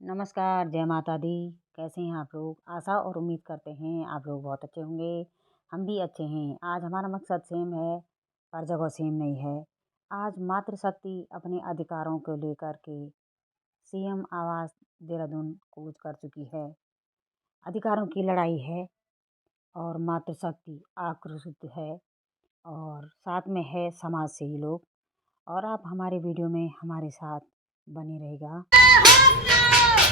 नमस्कार, जय माता दी। कैसे हैं आप लोग? आशा और उम्मीद करते हैं आप लोग बहुत अच्छे होंगे। हम भी अच्छे हैं। आज हमारा मकसद सेम है, पर जगह सेम नहीं है। आज मातृशक्ति अपने अधिकारों को लेकर के सीएम आवास देहरादून कूच कर चुकी है। अधिकारों की लड़ाई है और मातृशक्ति आक्रोशित है और साथ में है समाज सेवी लोग। और आप हमारे वीडियो में हमारे साथ बने रहेगा।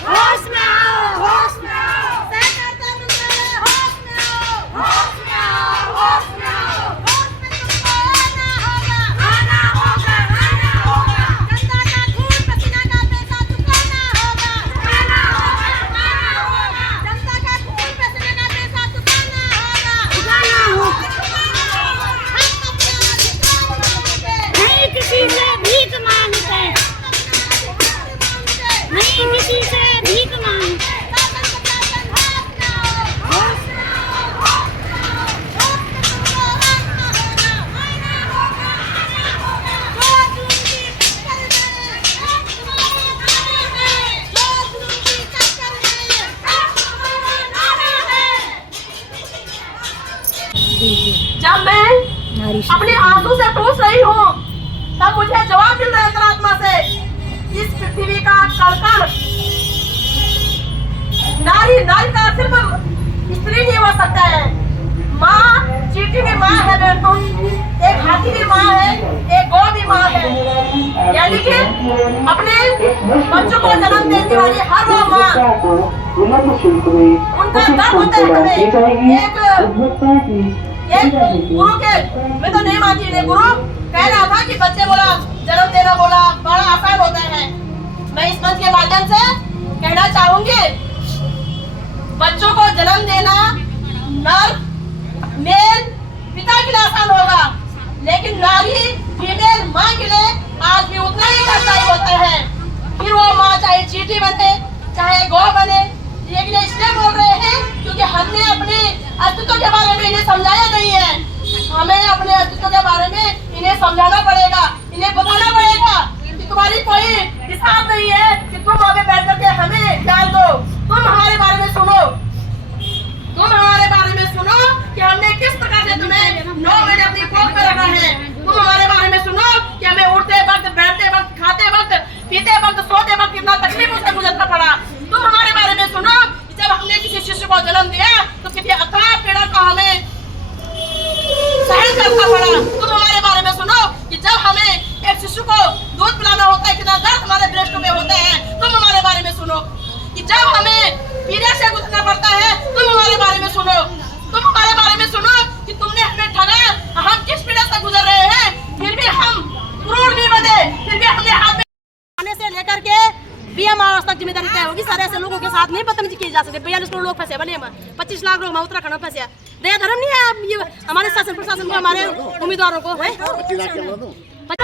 होश में आओ, होश में आओ, सहकारिता मंत्रालय होश में आओ, होश में आओ, होश में आओ, होश में तुमको आना होगा, आना होगा, जनता का खून पसीना का पैसा चुकाना होगा, चुकाना होगा, जनता का खून पसीना का पैसा चुकाना होगा, हम अपना अधिकार मांगते, नहीं किसी से भीख मांगते, नहीं किसी से भीख मांगते। जब मैं अपने आंसू से पूछ रही हूँ तब मुझे जवाब मिल रहा है अंतरात्मा से। इस पृथ्वी का कण नारी का सिर्फ स्त्री नहीं हो सकता है। माँ चींटी भी माँ है बेटों, एक हाथी भी माँ है, एक गौ भी माँ है। यानी कि अपने बच्चों को जन्म देने वाली हर वो माँ, उनका गर्व होता है। हमें एक गुरु के, मैं तो नहीं मानती है, गुरु कह रहा था कि बच्चे बोला जन्म देना बोला बड़ा आसान होता है। मैं इस मंच के माध्यम से कहना चाहूंगी, बच्चों को जन्म देना नर मेल पिता के लिए आसान होगा, लेकिन नारी फीमेल माँ के लिए आज भी उतना ही कठिनाई होता है। फिर वो माँ चाहे चींटी बने चाहे गौ बने। लेकिन इसलिए बोल रहे हैं क्योंकि हमने अपने अस्तित्व के बारे में इन्हें समझाया नहीं है। हमें अपने अस्तित्व के बारे में इन्हें समझाना पड़ेगा, इन्हें बताना पड़ेगा कि तुम्हारी कोई हिसाब नहीं है कि तुम वहाँ पे बैठ करके हमें ज्ञान दो। तुम हमारे बारे में सुनो, तुम हमारे बारे में सुनो कि हमने किस प्रकार से तुम्हें 9 महीने अपनी कोख में रखा है। तुम हमारे बारे में सुनो कि हमें उठते वक्त, बैठते वक्त, खाते वक्त, पीते वक्त, सोते वक्त कितना तकलीफ उससे गुजरना पड़ा। तुम हमारे बारे में सुनो कि जब हमने किसी शिशु को जन्म दिया तो कितनी अथाह पीड़ा का हमें सहन करना पड़ा। तुम हमारे बारे में सुनो कि जब हमें एक शिशु को दूध पिलाना होता है कितना दर्द हमारे ब्रेस्ट में होते हैं। तुम हमारे बारे में सुनो कि जब हमें पीड़े से गुजरना पड़ता है। तुम हमारे बारे में सुनो, तुम हमारे बारे में सुनो कि तुमने हमें ठगा, हम किस पीड़ा से गुजर रहे हैं, फिर भी हम क्रूर नहीं बने, फिर भी हमने हाथ में आने से लेकर के बीएम आवास तक जिम्मेदारी तय होगी। सारे ऐसे लोगों के साथ नहीं बदतमीजी की जा सकती। 42 करोड़ लोग फंसे बने, 25 लाख लोग उत्तराखंड में फंसे। दया धर्म नहीं है ये हमारे शासन प्रशासन को, हमारे उम्मीदवारों को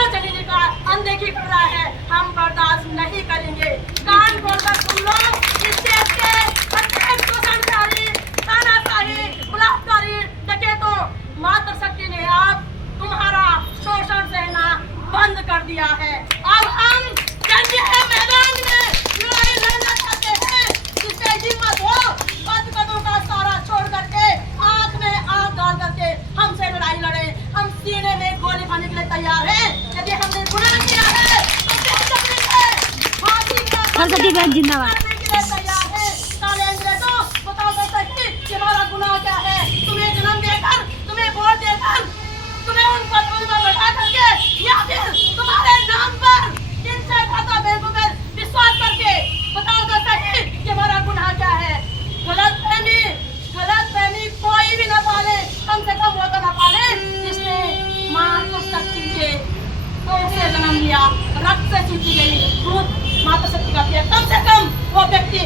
चढ़ने का अनदेखी कर रहा है, हम बर्दाश्त नहीं करेंगे। कान खोलकर सुन लो, इस देश के प्रत्येक शोषणकारी, तानाशाही, बलात्कारी, डकैतों, मातृशक्ति ने अब तुम्हारा शोषण सहना बंद कर दिया है। अब हम मैदान में लड़ाई लड़ना चाहते हैं। जिससे हिम्मत हो पदों का सारा छोड़ करके आंख में आंख डाल करके हमसे लड़ाई लड़े। हम सीने में गोली खाने के लिए तैयार हैं। यदि हमने गुनाह किया है सरस्वती बहन जिंदाबाद तैयार है। काले अंग्रेजों बताओ तो सही कि हमारा गुनाह क्या है। तुम्हें जन्म देकर, तुम्हें वोट देकर, तुम्हें उन पदों पर बैठा करके या फिर तुम्हारे नाम पर जिनसे खाता बैंकों पर विश्वास करके बताओ तो सही कि हमारा गुनाह क्या है। गलतफहमी कोई भी न पाले, कम से कम वो तो न पाले जिसने मातृशक्ति के कोख से जन्म लिया, रक्त से सींची गई दूध मातृशक्ति का पिया। कम से कम वो व्यक्ति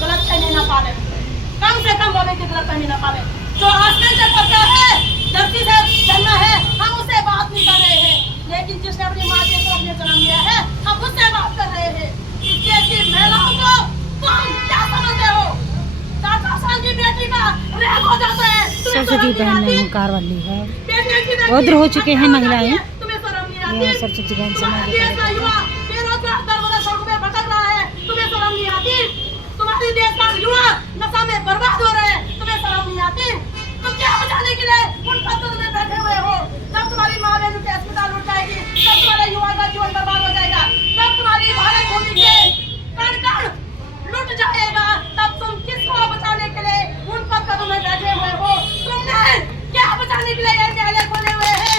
गलतफहमी न पाले, कम से कम वो व्यक्ति गलतफहमी न पाले। जो आसमान से पका है, धरती से जन्मा है, हम उससे बात नहीं कर रहे हैं। लेकिन जिसने अपनी माँ के कोख में जन्म लिया है, हम उससे बात कर रहे हैं। इस देश की महिलाओं को तुम क्या समझते हो? 4 साल की बेटी का रेप हो जाता है। सरस्वती बहन में कारवाली है, उधर हो चुके हैं महिलाएं। तुम्हें शर्म नहीं आती? सरस्वती बहन समाज बेरोजगार दर बदर सड़कों पे भटक रहा है, तुम्हें शर्म नहीं आती? पद में बैठे हुए हो, जब तुम्हारी माँ बहन के अस्पताल उठ जाएगी, तब तुम्हारा युवा का जीवन बर्बाद हो जाएगा, तब तुम्हारी भारत भूमि के कण कण लुट जाएगा, तब तुम किसको बचाने के लिए उन पदों में बैठे हुए हो? तुमने क्या बचाने के लिए ये न्यायालय खोले हुए हैं?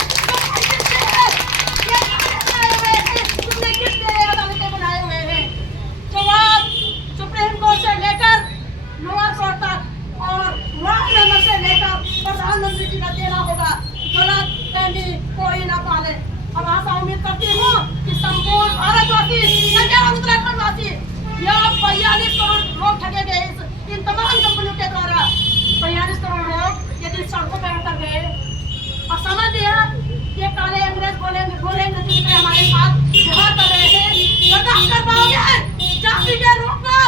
तुमने किसके अदालतें बनाए हुए हैं? जवाब सुप्रीम कोर्ट से लेकर लोअर कोर्ट तक और वार्ड मेंबर से लेकर प्रधानमंत्री जी का देना होगा। गलत फहमी कोई ना पाले। अब आशा उम्मीद करती हूँ कि संपूर्ण भारतवासी, न केवल उत्तराखंडवासी, यह 45 करोड़ लोग ठगे गए इन तमाम कंपनियों के द्वारा। 45 करोड़ लोग यदि सड़कों पर उतर गए और समझ लिया ये काले अंग्रेज बोलेंगे जिनके हमारे साथ व्यवहार कर रहे हैं, बर्दाश्त कर पाओगे? जाति के रूप को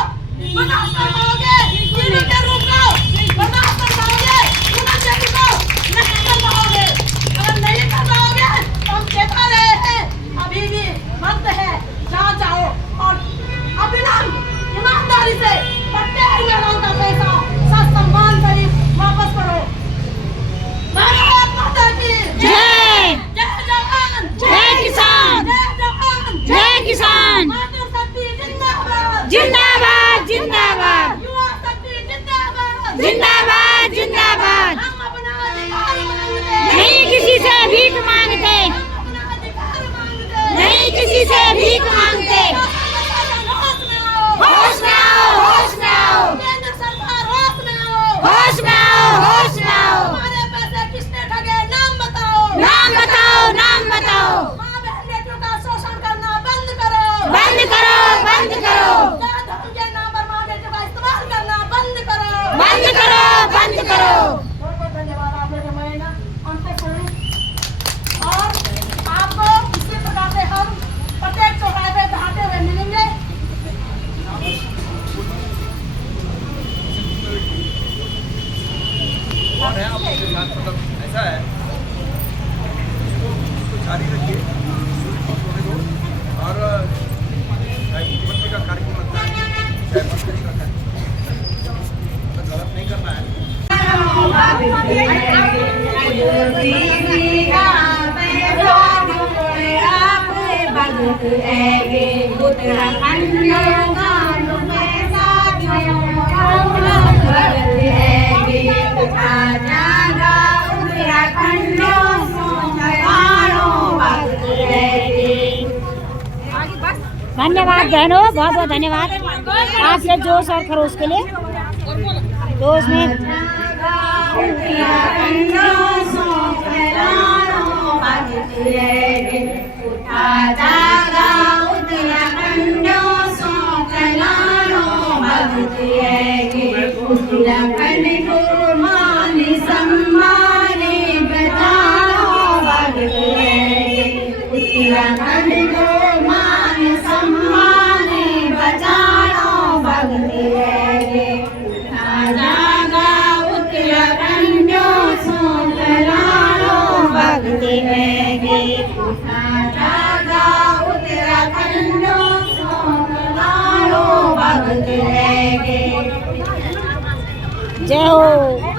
बर्दाश्त कर पाओगे? चीनी के रूप को बर्दाश्त कर पाओगे? पुनर्जन्म को नहीं कर पाओगे। अगर नहीं कर पाओगे तो हम चेता रहे हैं, अभी भी वक्त है, जाओ और अभिनव ईमानदारी से प्रत्येक महिलाओं का पैसा ससम्मान सहित वापस करो। भारत माता की जय। जय जवान, जय किसान, जय जवान, जय किसान। मातृशक्ति जिंदाबाद, जिंदाबाद जिंदाबाद युवा शक्ति जिंदाबाद, जिंदाबाद जिंदाबाद। हम अपना अधिकार मांगते हैं, नहीं किसी से भीख मांगते, हम अपना अधिकार मांगते हैं, नहीं किसी से भीख मांगते। होश में आओ, होश में आओ, केंद्र सरकार होश में आओ, होश में आओ, होश में आओ। हमारे पैसे किसने ठगे? नाम बताओ, नाम बताओ, नाम बताओ। माँ बहन बेटियों का शोषण करना बंद करो, बंद करो, बंद करो, जात धर्म के नाम पर माँ बेटियों का इस्तेमाल करना बंद करो, बंद करो, बंद करो। बहुत बहुत धन्यवाद आप लोग हमारे ना अंत सुनी। और आपको इसी प्रकार से हम प्रत्येक चौराहे पे बहाते हुए मिलेंगे। कौन है आपके साथ? मतलब ऐसा है, इसको जारी रखिए और मुख्यमंत्री का कार्यक्रम लगता है, चाहे मंत्री का कार्यक्रम, तो गलत नहीं करना है। धन्यवाद बहनों, बहुत बहुत धन्यवाद आपके जोश और खरोश के लिए। जोश में उत्तराखंड को मान सम्माने बचाओ भगत है, उत्तराखंड को मान सम्माने बचाओ भगत है। जागा उत्तराखंडों सो करारो भगत है, जागा उत्तराखंडों सो करारो भगत है। जय हो।